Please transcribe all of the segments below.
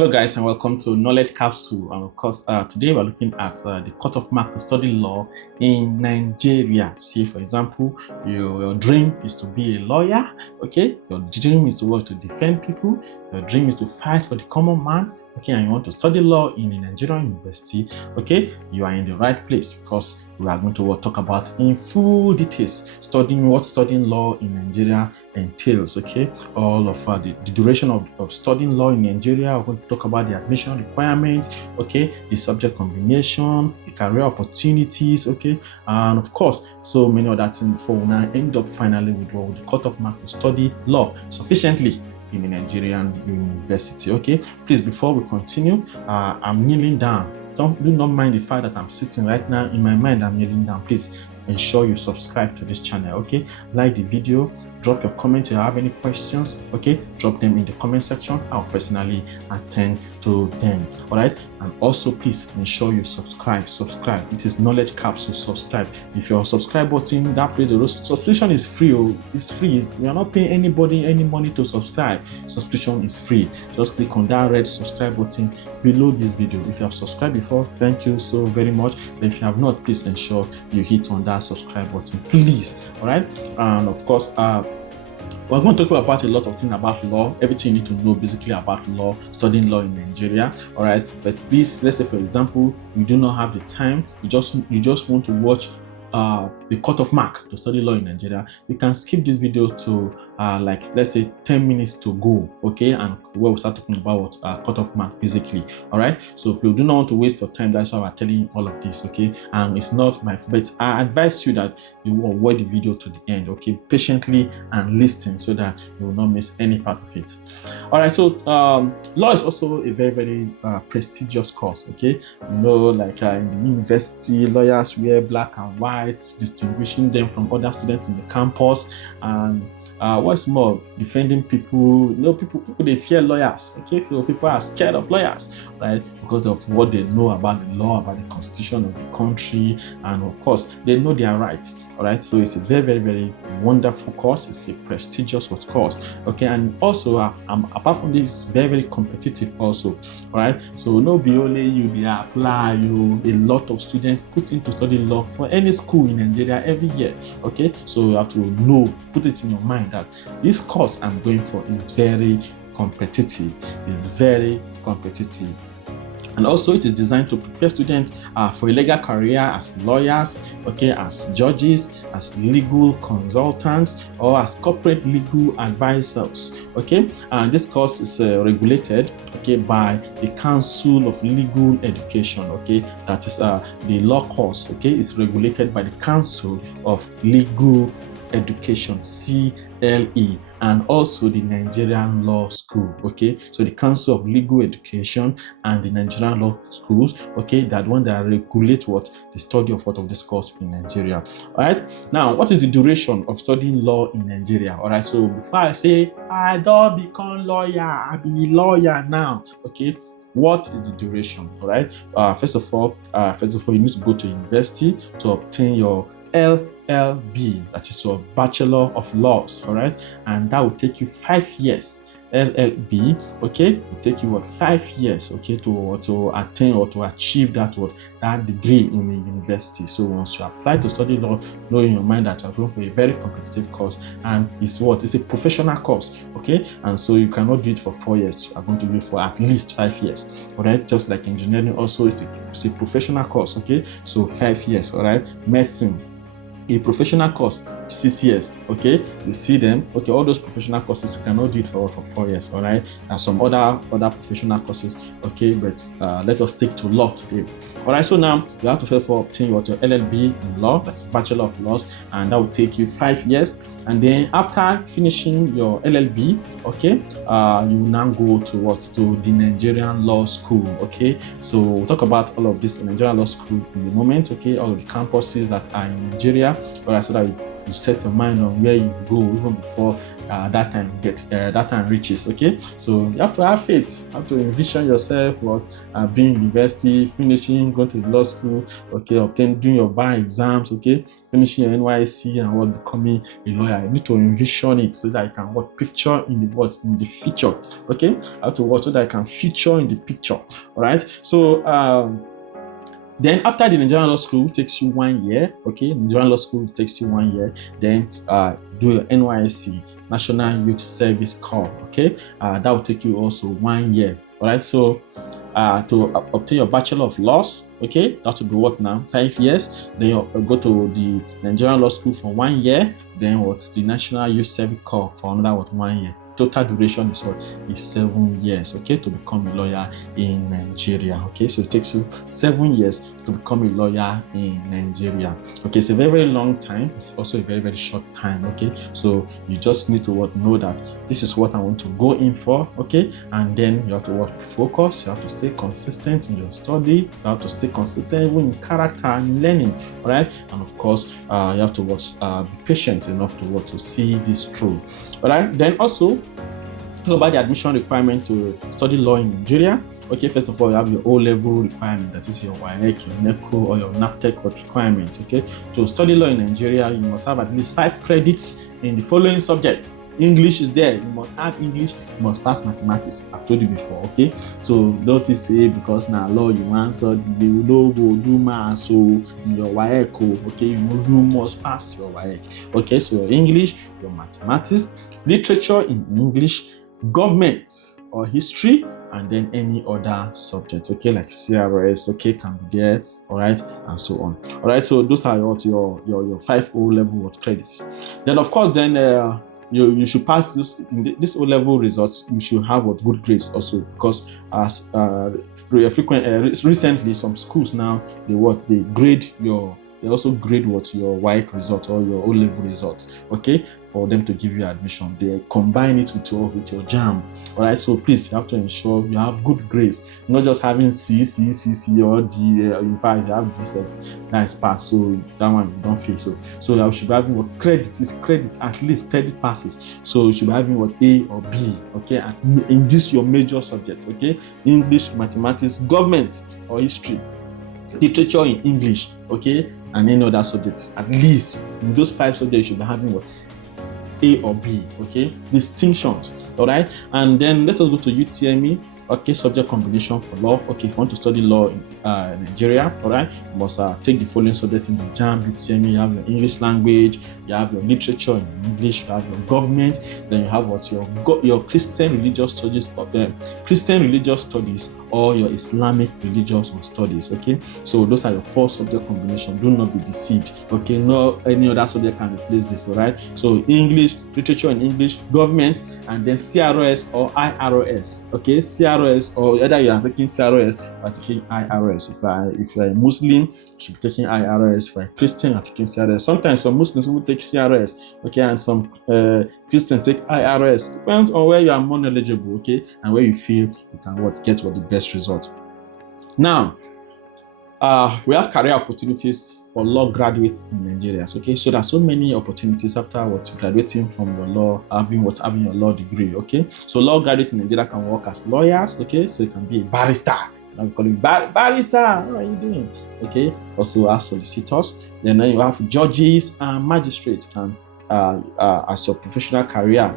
Hello guys, and welcome to Knowledge Capsule. And of course, today we're looking at the cutoff mark to study law in Nigeria. See, for example, your dream is to be a lawyer, okay? Your dream is to work to defend people. Your dream is to fight for the common man, okay? And you want to study law in a Nigerian university, okay? You are in the right place because we are going to talk about in full details what studying law in Nigeria entails, okay? All of the duration of studying law in Nigeria. We're going to talk about the admission requirements, okay? The subject combination, the career opportunities, okay? And of course, so many other things before we now end up finally with the cutoff mark to study law sufficiently in a Nigerian university, okay? Please, before we continue, I'm kneeling down. Do not mind the fact that I'm sitting right now. In my mind, I'm kneeling down. Please ensure you subscribe to this channel, okay? Like the video, drop your comment if you have any questions, okay? Drop them in the comment section. I'll personally attend to them, all right? And also, please ensure you subscribe. It is Knowledge Capsule. Subscribe. If your subscribe button, that place, the subscription is free. It's free. We are not paying anybody any money to subscribe. Subscription is free. Just click on that red subscribe button below this video. If you have subscribed before, thank you so very much. But if you have not, please ensure you hit on that subscribe button, please. All right? And of course, we're going to talk about a lot of things about law, everything you need to know basically about law, studying law in Nigeria, all right? But please, let's say for example, you do not have the time, you just want to watch the cutoff mark to study law in Nigeria. You can skip this video to like, let's say 10 minutes to go, okay? And we'll start talking about cutoff mark basically, all right? So if you do not want to waste your time, that's why we're telling you all of this, okay? And it's not my favorite. I advise you that you will watch the video to the end, okay? Patiently and listen so that you will not miss any part of it. All right, so law is also a very, very prestigious course, okay? You know, like in the university, lawyers wear black and white, distinguishing them from other students in the campus. And what's more, defending people. You know, people they fear lawyers, okay? So people are scared of lawyers, right? Because of what they know about the law, about the constitution of the country, and of course they know their rights, all right? So it's a very, very, very wonderful course. It's a prestigious course, okay? And also apart from this, very, very competitive also, all right? So no be only you they apply, a lot of students put into study law for any school in Nigeria every year, okay? So you have to put it in your mind that this course I'm going for is very competitive. It's very competitive. And also it is designed to prepare students for a legal career as lawyers, okay, as judges, as legal consultants, or as corporate legal advisors, okay? And this course is regulated, okay, by the Council of Legal Education, okay? That is the law course, okay, is regulated by the Council of Legal Education, CLE, and also the Nigerian Law School, okay? So the Council of Legal Education and the Nigerian Law Schools, okay, that one that regulate the study of this course in Nigeria. All right, now what is the duration of studying law in Nigeria? All right, so before I say I don't become lawyer, I be lawyer now, okay? What is the duration? All right, first of all, you need to go to university to obtain your LLB, that is your Bachelor of Laws, all right? And that will take you 5 years. LLB, okay, will take you 5 years, okay, to attain or to achieve that degree in the university. So once you apply to study law, know in your mind that you're going for a very competitive course, and it's a professional course, okay? And so you cannot do it for 4 years. You are going to do it for at least 5 years, all right? Just like engineering, also it's a professional course, okay? So 5 years, all right? Medicine, a professional course, 6 years, okay? You see them, okay? All those professional courses you cannot do it for 4 years, all right? And some other professional courses, okay? But let us stick to law today, all right? So now you have to first obtain your LLB in law, that's Bachelor of Laws, and that will take you 5 years. And then after finishing your LLB, okay, you will now go to the Nigerian Law School, okay? So we'll talk about all of this in Nigerian Law School in a moment, okay? All of the campuses that are in Nigeria, all right, so that you set your mind on where you go even before that time reaches. Okay, so you have to have faith. You have to envision yourself being in university, finishing, going to law school, okay, doing your bar exams, okay, finishing your NYC and becoming a lawyer. You need to envision it so that you can picture in the future. Okay, how to so that I can feature in the picture. All right. So then after the Nigerian law school takes you 1 year. Okay, Nigerian law school takes you 1 year. Then do your NYSC, National Youth Service Corps. Okay, that will take you also 1 year. All right. So to obtain your Bachelor of Laws, okay, that will be what now? 5 years. Then you go to the Nigerian Law School for 1 year. Then the National Youth Service Corps for another 1 year. Total duration is 7 years, okay, to become a lawyer in Nigeria. Okay, so it takes you 7 years to become a lawyer in Nigeria. Okay, it's a very, very long time. It's also a very, very short time. Okay, so you just need to know that this is what I want to go in for. Okay, and then you have to focus. You have to stay consistent in your study. You have to stay consistent even in character and learning. All right, and of course, you have to be patient enough to see this through. All right, then also talk about the admission requirement to study law in Nigeria. Okay, first of all, you have your O-level requirement, that is your WAEC, your NECO, or your NAPTEC requirements. Okay, to study law in Nigeria, you must have at least 5 credits in the following subjects. English is there. You must have English. You must pass mathematics. I've told you before. Okay, so don't say because now law you answer you don't go do math. So in your WAEC, okay, you must pass your WAEC. Okay, so your English, your mathematics, literature in English, government or history, and then any other subject, okay, like CRS, okay, can be there, all right, and so on. All right, so those are your 5 O-level credits. Then of course, then you should pass this O-level results. You should have good grades also, because recently some schools now they grade they also grade your WAEC result or your O-level results, okay, for them to give you admission. They combine it with your JAMB. All right, so please, you have to ensure you have good grades, not just having C or D. In fact, you have D, nice pass, so that one you don't feel so. So you should be having at least credit passes. So you should be having A or B, okay, and in this your major subjects, okay, English, mathematics, government or history, literature in English, okay, and any other subjects. At least in those 5 subjects, you should be having A or B, okay, distinctions. All right, and then let us go to UTME. Okay, subject combination for law. Okay, if you want to study law in Nigeria, all right, you must take the following subjects in the JAMB, UTME. You have your English language, you have your literature in English, you have your government, then you have your Christian religious studies, or your Islamic religious studies. Okay, so those are your 4 subject combinations. Do not be deceived. Okay, no any other subject can replace this. All right, so English, literature in English, government, and then CRS or IRS. Okay, CRS, or either you are taking CRS or taking IRS. If you are a Muslim, you should be taking IRS. If you are a Christian, you are taking CRS. Sometimes some Muslims will take CRS, okay, and some Christians take IRS. Depends on where you are more knowledgeable, okay, and where you feel you can get the best result. Now, we have career opportunities for law graduates in Nigeria. Okay, so there's so many opportunities after graduating from your law, having your law degree. Okay, so law graduates in Nigeria can work as lawyers. Okay, so you can be a barrister. I'm calling barrister. How are you doing? Okay, also as solicitors. Then you have judges and magistrates. Can as your professional career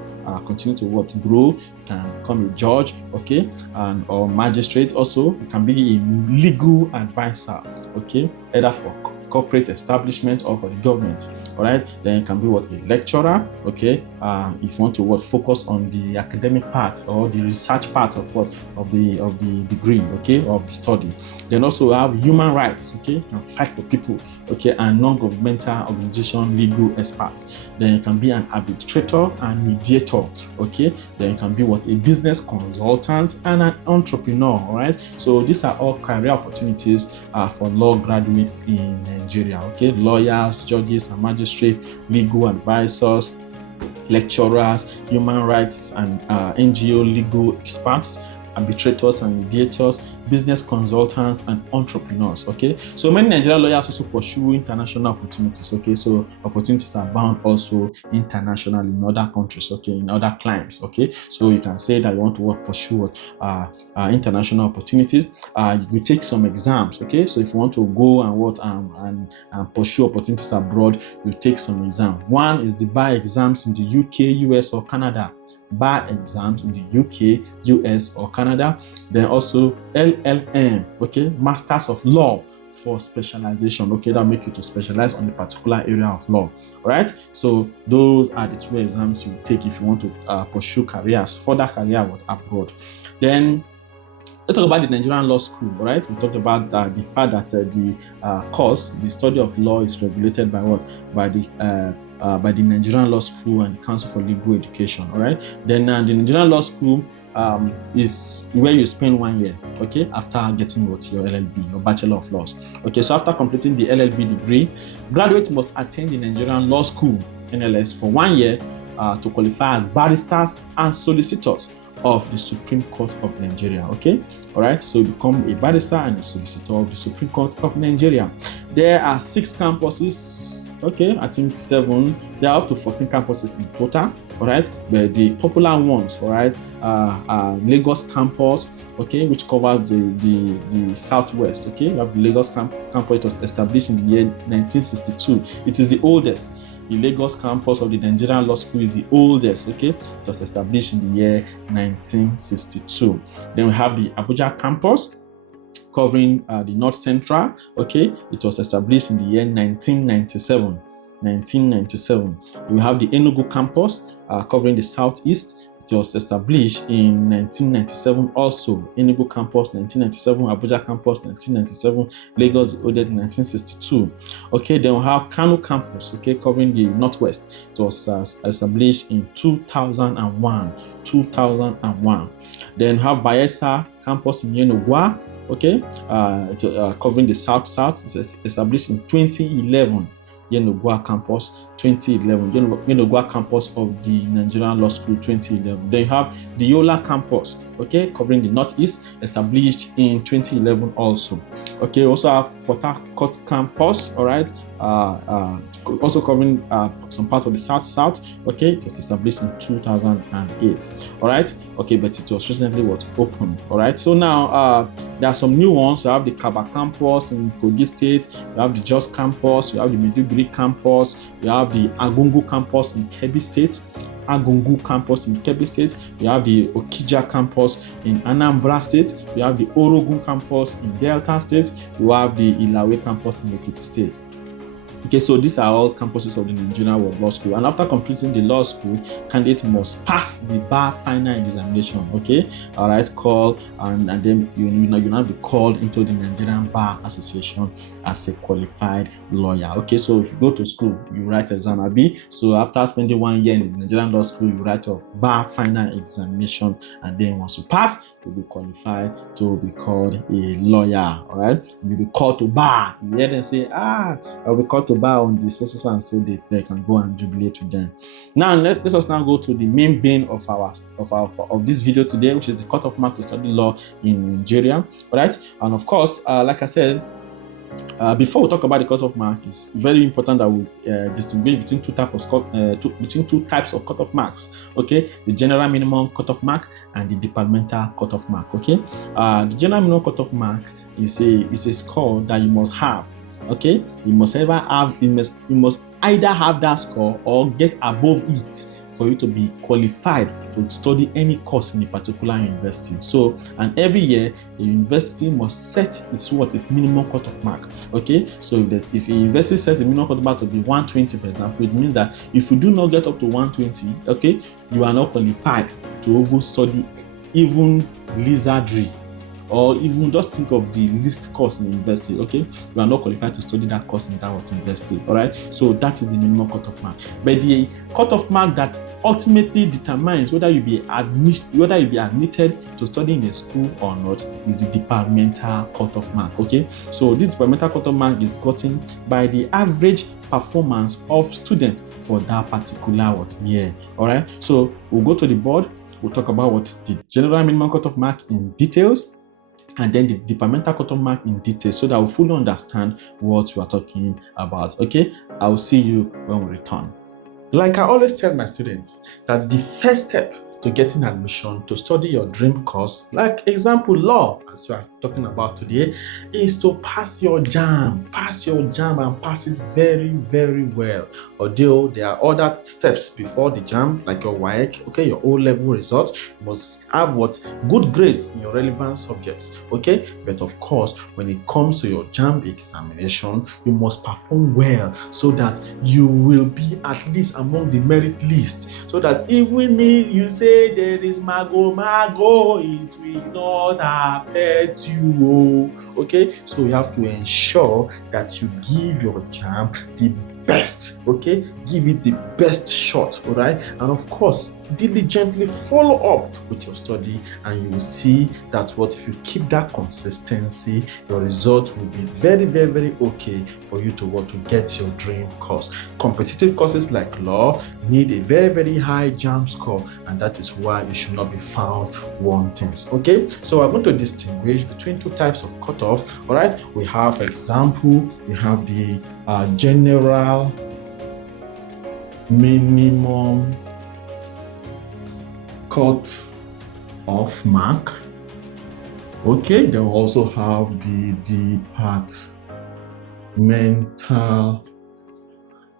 continue to grow, you can become a judge, okay, and or magistrate. Also, you can be a legal advisor, okay, either for corporate establishment or for the government. All right, then you can be a lecturer, okay, if you want to focus on the academic part or the research part of the degree, okay, of the study. Then also have human rights, okay, you can fight for people, okay, and non-governmental organization legal experts. Then you can be an arbitrator and mediator, okay. Then you can be a business consultant and an entrepreneur. All right, so these are all career opportunities for law graduates in Nigeria, okay, lawyers, judges and magistrates, legal advisors, lecturers, human rights and NGO legal experts, arbitrators and mediators, business consultants, and entrepreneurs. Okay, so many Nigerian lawyers also pursue international opportunities. Okay, so opportunities are bound also internationally in other countries. Okay, in other clients. Okay, so you can say that you want to pursue international opportunities. You take some exams. Okay, so if you want to go and pursue opportunities abroad, you take some exams. One is the bar exams in the UK, US, or Canada. Bar exams in the UK, US, or Canada. Then also LLM, okay, Masters of Law for specialization. Okay, that make you to specialize on a particular area of law. All right, so those are the 2 exams you take if you want to pursue further career abroad. Then let's talk about the Nigerian Law School. All right, we talked about the fact that the study of law is regulated by what? By the Nigerian Law School and the Council for Legal Education. All right, then the Nigerian Law School is where you spend 1 year. Okay, after getting your LLB, your Bachelor of Laws. Okay, so after completing the LLB degree, graduates must attend the Nigerian Law School (NLS) for 1 year to qualify as barristers and solicitors of the Supreme Court of Nigeria. Okay, all right, so you become a barrister and a solicitor of the Supreme Court of Nigeria. There are 6 campuses. Okay, I think 7. There are up to 14 campuses in total. All right, but the popular ones, all right, are Lagos campus, okay, which covers the southwest. Okay, you have the Lagos campus. It was established in the year 1962. It is the oldest. The Lagos campus of the Nigerian Law School is the oldest. Okay, it was established in the year 1962. Then we have the Abuja campus, covering the North Central. Okay, it was established in the year 1997. We have the Enugu campus covering the Southeast. It was established in 1997 also. Enugu campus 1997, Abuja campus 1997, Lagos oldest 1962. Okay, then we have Kano campus, okay, covering the Northwest. It was established in 2001. Then we have Bayelsa campus in Yenogwa, okay, covering the South. It was established in 2011. Yenogwa campus 2011, Yenogwa campus of the Nigerian Law School 2011. Then you have the Yola campus, okay, covering the Northeast, established in 2011 also. Okay, also have Port Harcourt campus, all right, also covering some part of the South. Okay, it was established in 2008. All right, okay, but it was recently opened. All right, so now there are some new ones. You have the Kaba campus in Kogi State. You have the Jos campus. You have the Maiduguri campus. You have the Agungu campus in Kebbi State. You have the Okija campus in Anambra State. You have the Orogun campus in Delta State. You have the Ilawe campus in Ekiti State. Okay, so these are all campuses of the Nigerian Law School. And after completing the law school, candidate must pass the bar final examination. Okay, all right, and then you now be called into the Nigerian Bar Association as a qualified lawyer. Okay, so if you go to school, you write exam AB. So after spending 1 year in the Nigerian Law School, you write a bar final examination, and then once you pass, you'll be qualified to be called a lawyer. All right, you'll be called to bar. You hear them say, I'll be called to bar on the so date. They can go and jubilate with them. Now let us now go to the main bane of this video today, which is the cutoff mark to study law in Nigeria. All right, and of course, like I said, before we talk about the cutoff mark, it's very important that we distinguish between two types of cutoff marks. Okay, the general minimum cutoff mark and the departmental cutoff mark. Okay, the general minimum cutoff mark is a score that you must have. Okay, you must either have that score or get above it for you to be qualified to study any course in a particular university. So, and every year the university must set its minimum cutoff mark. Okay, so if a university sets a minimum cutoff mark to be 120, for example, it means that if you do not get up to 120, okay, you are not qualified to study even lizardry, or even just think of the least course in the university. Okay, you are not qualified to study that course in that university. All right, so that is the minimum cutoff mark. But the cutoff mark that ultimately determines whether you be admitted to study in a school or not is the departmental cutoff mark. Okay, so this departmental cutoff mark is gotten by the average performance of students for that particular year. All right, so we'll go to the board. we'll talk about what the general minimum cutoff mark in details, and then the departmental cutoff mark in detail, so that we fully understand what we are talking about. Okay, I will see you when we return. Like I always tell my students, that the first step to getting admission to study your dream course, like example law, as we are talking about today, is to pass your JAMB. Pass your JAMB and pass it very, very well. Although there are other steps before the JAMB, like your WAEC, okay, your O-level results. You must have what? Good grades in your relevant subjects, okay? But of course, when it comes to your JAMB examination, you must perform well, so that you will be at least among the merit list, so that even if you say there is mago, it will not affect you. Okay, so you have to ensure that you give your JAMB the best, okay? Give it the best shot, all right? And of course, diligently follow up with your study, and you will see that what if you keep that consistency, your result will be very, very, very okay for you to want to get your dream course. Competitive courses like law need a very, very high JAMB score, and that is why you should not be found wanting. Okay, so we're going to distinguish between two types of cutoff. All right, we have, for example, we have the general minimum cut-off mark. Okay, then we also have the departmental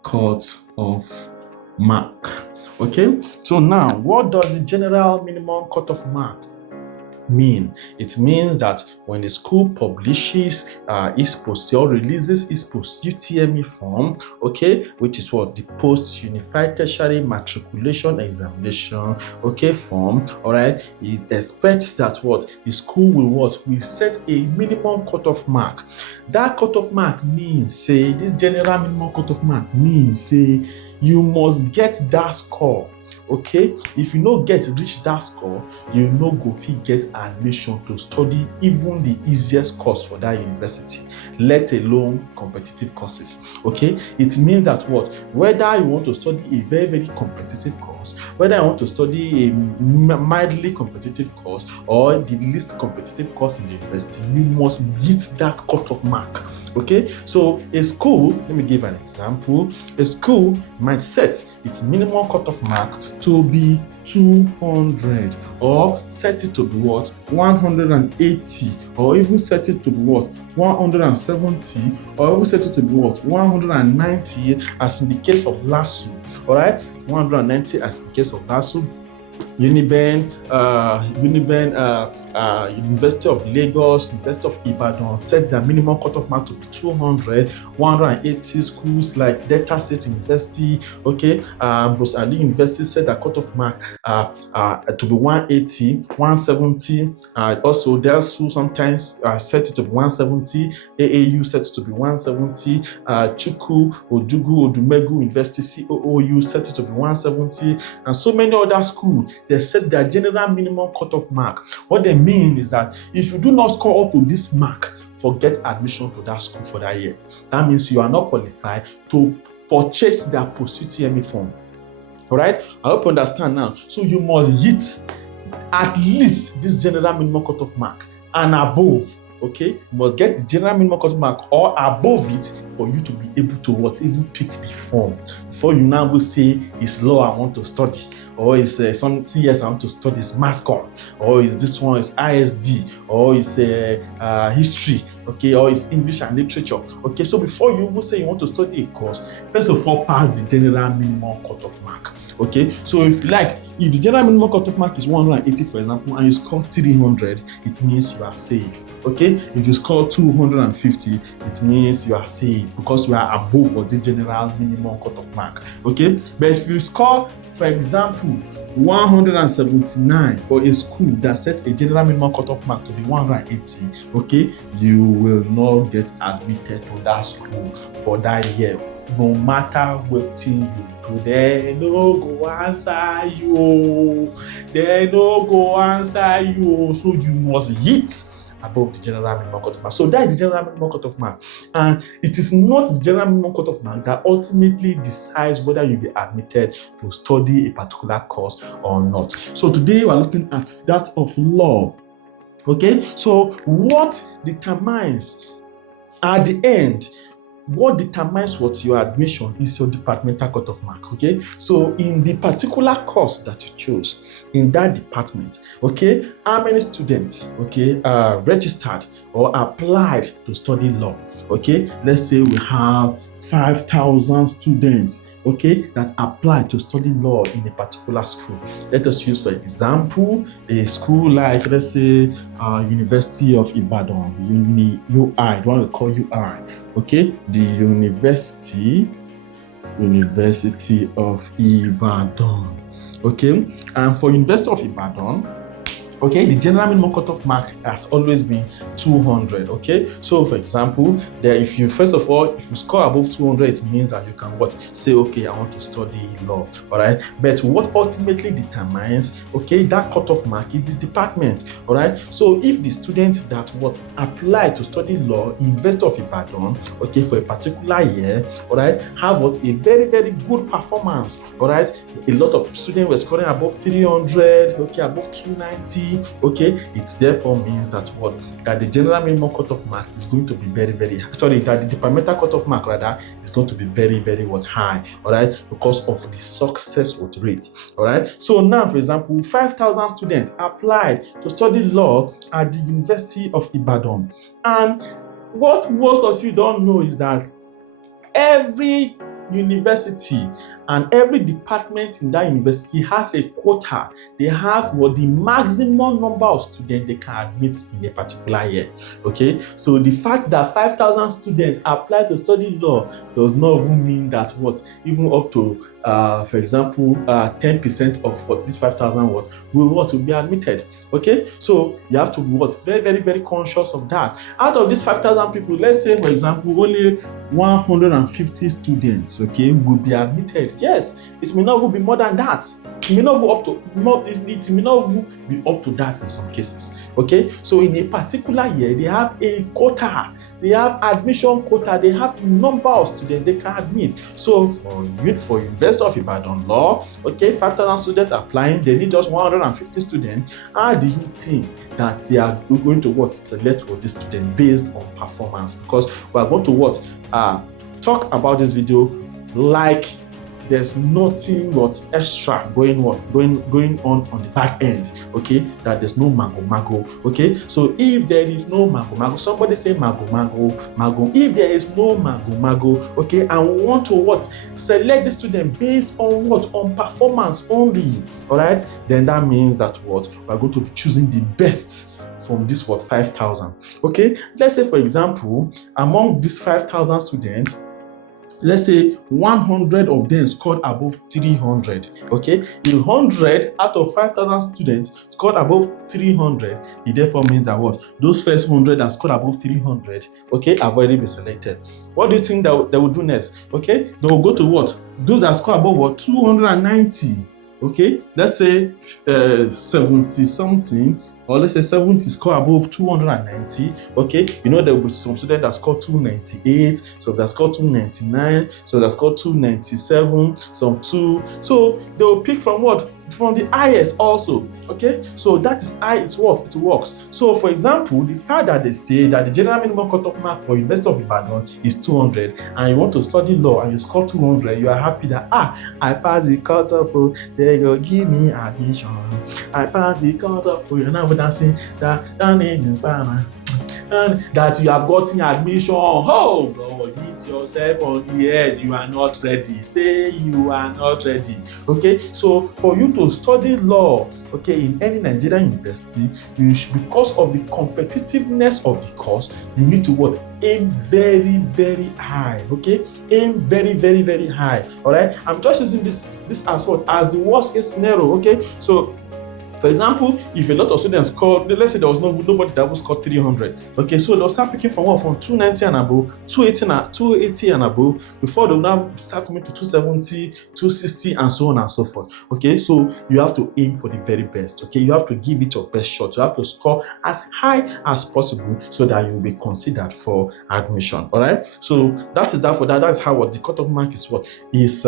cut-off mark. Okay, so now what does the general minimum cut-off mark mean? It means that when the school publishes its releases its post-UTME form, okay, which is what? The post-unified tertiary matriculation examination, okay, form, all right, it expects that what? The school will set a minimum cutoff mark. That cutoff mark means, say, this general minimum cutoff mark means, say, you must get that score. Okay, if you no reach that score, you no go fit get admission to study even the easiest course for that university, let alone competitive courses. Okay, it means that what? Whether you want to study a very, very competitive course, whether you want to study a mildly competitive course, or the least competitive course in the university, you must hit that cutoff mark. Okay, so a school, let me give an example. A school might set its minimum cutoff mark to be 200, or set it to be what? 180, or even set it to be what? 170, or even set it to be what? 190, as in the case of LASU. All right, 190 as in the case of LASU. Uniben, University of Lagos, University of Ibadan set their minimum cutoff mark to be 200. 180 schools like Delta State University, okay, Bros Ali University set their cutoff mark to be 180, 170. Also, DELSU sometimes set it to be 170. AAU set it to be 170. Chukwu, Odugu, Odumegu University, COOU set it to be 170, and so many other schools. They set their general minimum cutoff mark. What they mean is that if you do not score up to this mark, forget admission to that school for that year. That means you are not qualified to purchase their post-UTME form. All right, I hope you understand now. So you must hit at least this general minimum cutoff mark and above. Okay, you must get the general minimum cutoff mark or above it for you to be able to even pick the form. Before you now will say it's law I want to study, or is something else I want to study, is mass comm, or is this one is ISD, or is history, okay, or is English and literature. Okay, so before you even say you want to study a course, first of all pass the general minimum cutoff mark. Okay, so if the general minimum cutoff mark is 180, for example, and you score 300, it means you are safe. Okay, if you score 250, it means you are safe because you are above the general minimum cutoff mark. Okay, but if you score, for example, 179 for a school that sets a general minimum cutoff mark to be 180, okay, you will not get admitted to that school for that year. No matter what you do, they no go answer you. They no go answer you. So you must hit above the general minimum cutoff mark. So that is the general minimum cutoff mark. And it is not the general minimum cutoff mark that ultimately decides whether you'll be admitted to study a particular course or not. So today we're looking at that of law. Okay, so what determines at the end, what determines what your admission is your departmental cutoff mark. Okay, so in the particular course that you chose in that department, okay, how many students, okay, are registered or applied to study law? Okay, let's say we have 5,000 students, okay, that apply to study law in a particular school. Let us use, for example, a school like, let's say, University of Ibadan, UI, the one we call UI, okay, the University of Ibadan, okay, and for University of Ibadan, okay, the general minimum cutoff mark has always been 200. Okay, so for example, there, if you first of all, if you score above 200, it means that you can what, say, okay, I want to study law. All right, but what ultimately determines, okay, that cutoff mark is the department. All right, so if the students that what apply to study law in University of Ibadan, okay, for a particular year, all right, have what, a very good performance. All right, a lot of students were scoring above 300, okay, above 290. Okay, it therefore means that what, that the general minimum cutoff mark is going to be very sorry, that the departmental cutoff mark rather is going to be very what, high. All right, because of the success rate. All right, so now, for example, 5,000 students applied to study law at the University of Ibadan, and what most of you don't know is that every university and every department in that university has a quota. They have what, the maximum number of students they can admit in a particular year. Okay, so the fact that 5,000 students apply to study law does not even mean that what, even up to for example 10% of what, this 5,000 will be admitted. Okay, so you have to be what, very conscious of that. Out of these 5,000 people, let's say for example only 150 students, okay, will be admitted. Yes, it may not even be more than that. It may not even be up to that in some cases. Okay, so in a particular year, they have a quota, they have admission quota, they have the number of students they can admit. So for University of Ibadan Law, okay, 5,000 students applying, they need just 150 students. How do you think that they are going to what, select for this student based on performance? Because we are going to talk about this video like there's nothing but extra going on the back end. Okay, that there's no mago. Okay, so if there is no mago, somebody say mago. If there is no mago, okay, and we want to select the student based on on performance only. All right, then that means that we're going to be choosing the best from this 5,000. Okay, let's say for example, among these 5,000 students, let's say 100 of them scored above 300. Okay, 100 out of 5,000 students scored above 300. It therefore means that those first 100 that scored above 300, okay, have already been selected. What do you think that they will do next? Okay, they will go to those that score above 290. Okay, let's say 70 something, or let's say 70 score above 290. Okay, you know there will be some students that score 298, some that score 299, some that score 297, some 2. So they will pick from from the highest also. Okay, so that is how it works. So for example, the fact that they say that the general minimum cutoff mark for University of Ibadan is 200, and you want to study law and you score 200, you are happy that I passed the cutoff, they go give me admission. I passed the cutoff, you're now dancing that name is and that you have gotten admission. Oh God, hit yourself on the head. You are not ready. Say you are not ready. Okay, so for you to study law, okay, in any Nigerian university, you should, because of the competitiveness of the course, you need to aim very high. Okay, aim very high. All right, I'm just using this as as the worst case scenario. Okay, so For example, if a lot of students scored, let's say there was nobody that would score 300. Okay, so they'll start picking from what? From 290 and above, 280 and above, before they'll now start coming to 270, 260, and so on and so forth. Okay, so you have to aim for the very best. Okay, you have to give it your best shot. You have to score as high as possible so that you will be considered for admission. All right, so that is that for that. That's how what the cutoff mark is is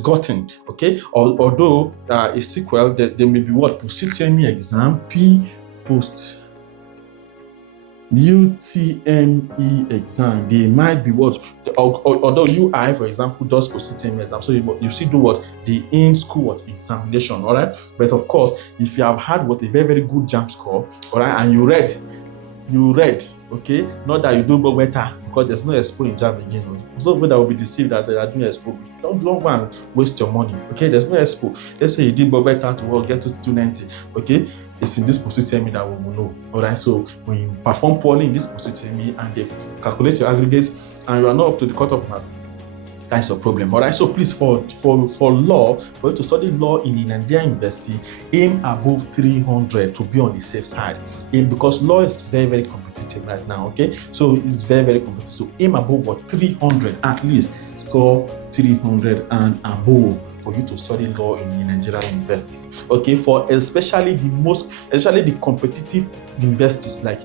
gotten. Okay, although a sequel, there may be what Post-UTME exam, Post-UTME exam. They might be what, although UI, for example, does Post-UTME exam, so you see do what the in-school examination. All right, but of course, if you have had what a very good JAMB score, all right, and you read, okay, not that you do better, because there's no expo in JAMB again. So that will be deceived that they are doing expo. Don't go and waste your money. Okay, there's no expo. Let's say you did better to get to 290. Okay, it's in this Post-UTME that we will know. All right, so when you perform poorly in this Post-UTME and they calculate your aggregates and you are not up to the cutoff mark, that's a problem. All right, so please, for law, for you to study law in a Nigerian university, aim above 300 to be on the safe side. Because law is very competitive right now. Okay, so it's very competitive. So aim above what 300, at least score 300 and above for you to study law in a Nigerian university. Okay, for especially the competitive universities like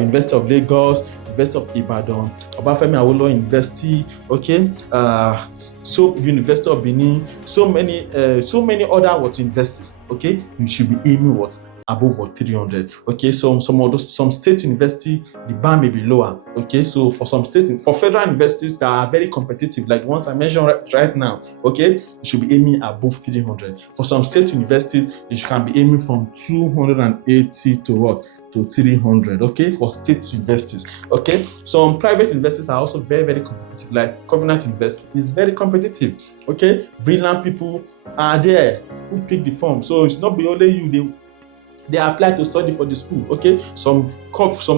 University of Lagos, University of Ibadan, Obafemi Awolowo University, okay, so University of Benin, so many other universities. Okay, you should be aiming what above what 300. Okay, so some state university, the bar may be lower. Okay, so for federal universities that are very competitive, like ones I mentioned right now, okay, you should be aiming above 300. For some state universities, you can be aiming from 280 to what, to 300. Okay, for state universities. Okay, some private universities are also very competitive, like Covenant University is very competitive. Okay, brilliant people are there who pick the form, so it's not be only you they apply to study for the school. Okay, some private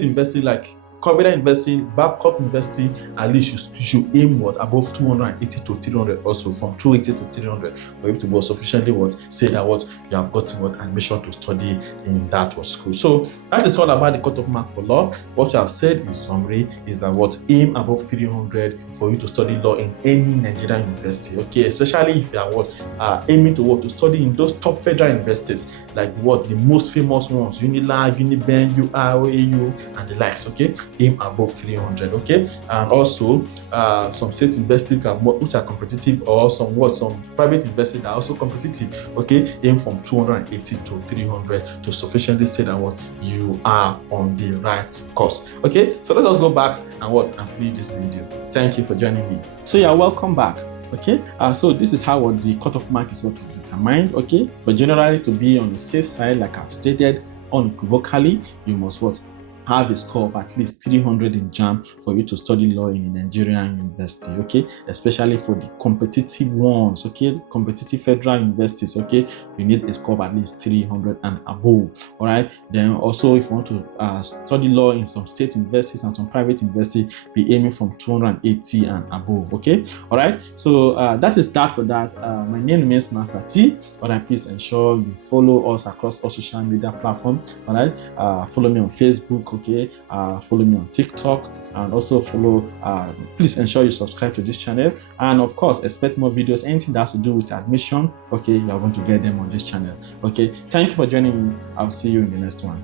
university like Covenant University, Babcock University, at least you should aim what above 280 to 300, also from 280 to 300 for you to be sufficiently say that what you have gotten admission to study in that school. So that is all about the cutoff mark for law. What you have said in summary is that what aim above 300 for you to study law in any Nigerian university. Okay, especially if you are aiming to study in those top federal universities like the most famous ones, UNILAG, UNIBEN, UAU, and the likes. Okay, aim above 300. Okay, and also some state universities which are competitive, or some private universities that are also competitive. Okay, aim from 280 to 300 to sufficiently say that what you are on the right course. Okay, so let us go back and finish this video. Thank you for joining me. So you're welcome back. Okay, so this is how the cutoff mark is determined. Okay, but generally, to be on the safe side, like I've stated unequivocally, you must have a score of at least 300 in JAMB for you to study law in a Nigerian university. Okay, especially for the competitive ones. Okay, competitive federal universities. Okay, you need a score of at least 300 and above. All right, then also if you want to study law in some state universities and some private universities, be aiming from 280 and above. Okay, all right, so that is that for that. My name remains Master T. All right, please ensure you follow us across all social media platforms. All right, follow me on Facebook. Okay, follow me on TikTok, and also please ensure you subscribe to this channel, and of course expect more videos, anything that has to do with admission. Okay, you are going to get them on this channel. Okay, thank you for joining me. I'll see you in the next one.